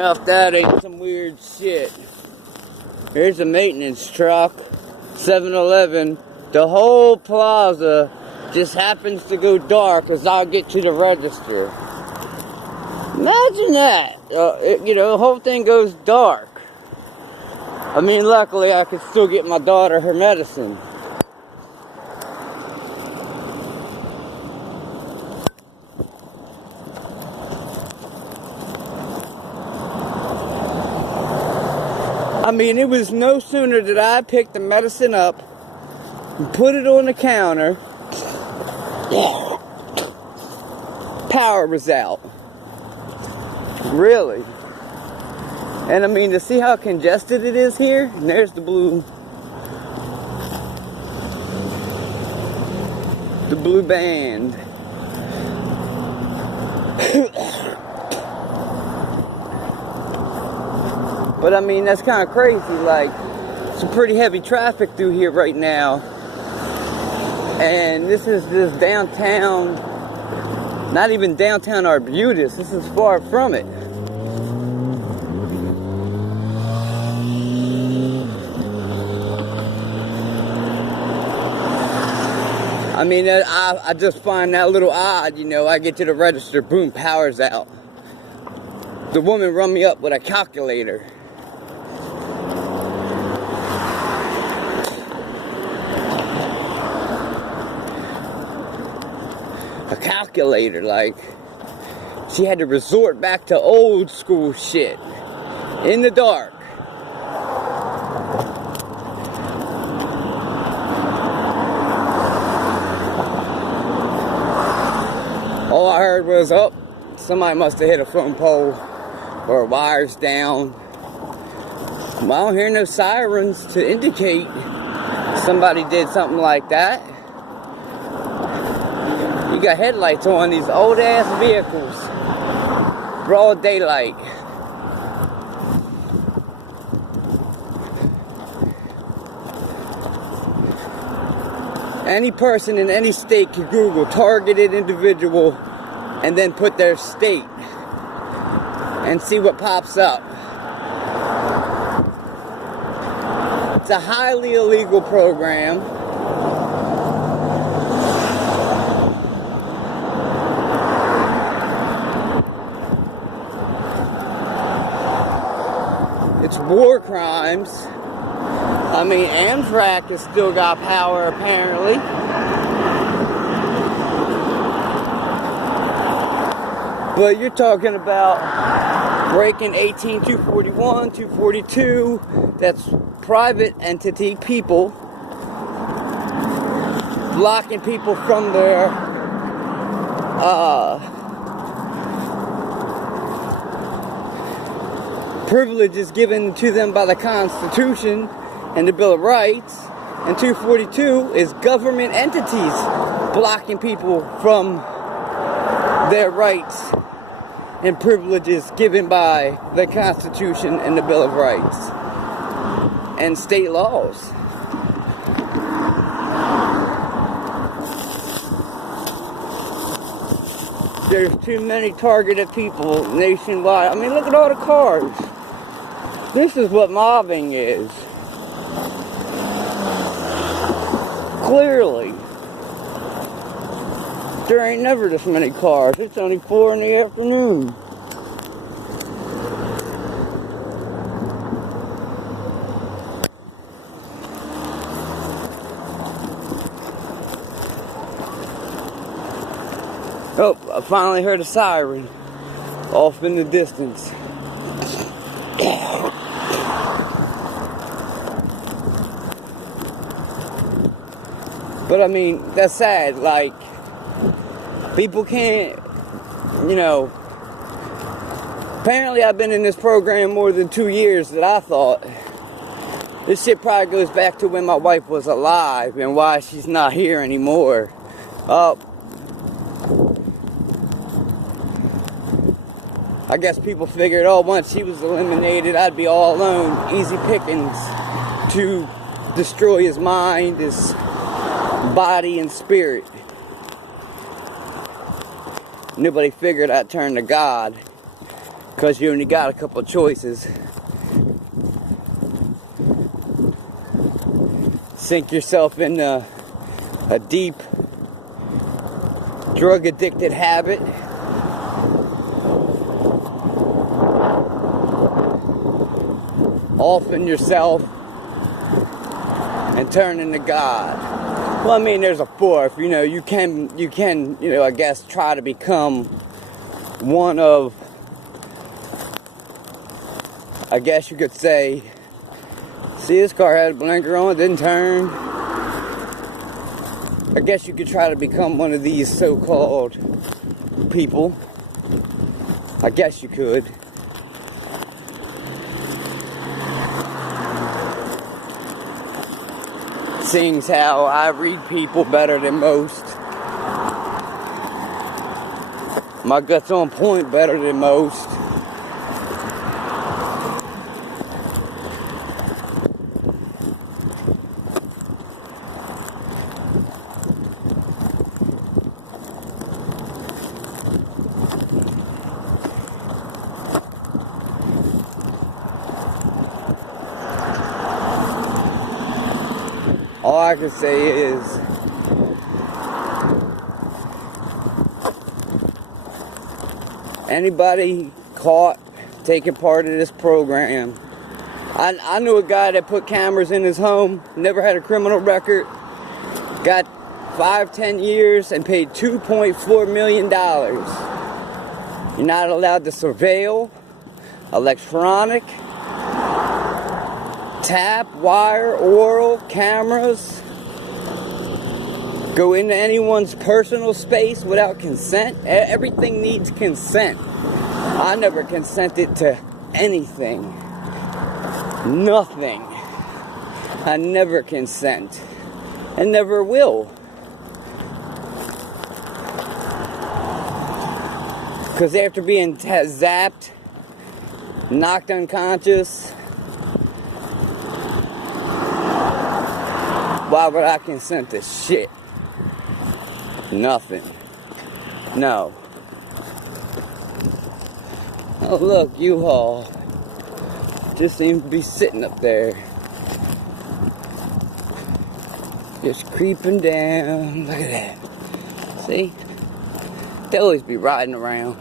Now if that ain't some weird shit. Here's a maintenance truck, 7-Eleven. The whole plaza just happens to go dark as I get to the register. Imagine that. The whole thing goes dark. I mean, luckily I could still get my daughter her medicine. I mean, it was no sooner did I pick the medicine up and put it on the counter, power was out. Really. And I mean, to see how congested it is here, and there's the blue band. But I mean, that's kind of crazy. Like, some pretty heavy traffic through here right now. And this is just downtown, not even downtown Arbutus. This is far from it. I mean, I just find that a little odd, I get to the register, boom, power's out. The woman run me up with a calculator. Like, she had to resort back to old school shit in the dark. All I heard was, oh, somebody must have hit a phone pole or wires down. Well, I don't hear no sirens to indicate somebody did something like that. You got headlights on these old ass vehicles. Broad daylight. Any person in any state can Google targeted individual and then put their state and see what pops up. It's a highly illegal program. It's war crimes. I mean, Amtrak has still got power, apparently. But you're talking about breaking 18241, 242. That's private entity people. Blocking people from their privileges given to them by the Constitution and the Bill of Rights. And 242 is government entities blocking people from their rights and privileges given by the Constitution and the Bill of Rights and state laws. There's too many targeted people nationwide. I mean, look at all the cars. This is what mobbing is. Clearly. There ain't never this many cars. It's only 4 in the afternoon. Oh, I finally heard a siren off in the distance. But I mean, that's sad. Like, people can't, apparently I've been in this program more than 2 years that I thought. This shit probably goes back to when my wife was alive and why she's not here anymore. I guess people figured, once she was eliminated, I'd be all alone. Easy pickings to destroy his mind, his body, and spirit. Nobody figured I'd turn to God. Because you only got a couple of choices. Sink yourself in a deep drug addicted habit, offing yourself and turn into God. Well, I mean, there's a fourth. You know, you can, you know, I guess try to become one of, I guess you could say, see, this car had a blinker on, it didn't turn. I guess you could try to become one of these so-called people. I guess you could. Seeing as how I read people better than most. My gut's on point better than most. All I can say is, anybody caught taking part of this program, I knew a guy that put cameras in his home, never had a criminal record, got 5-10 years and paid $2.4 million. You're not allowed to surveil, electronic, tap, wire, oral, cameras, go into anyone's personal space without consent. Everything needs consent. I never consented to anything. Nothing. I never consent. And never will. Because after being zapped, knocked unconscious, why would I consent to shit? Nothing. No. Oh look, U-Haul just seems to be sitting up there. Just creeping down. Look at that. See? They always be riding around.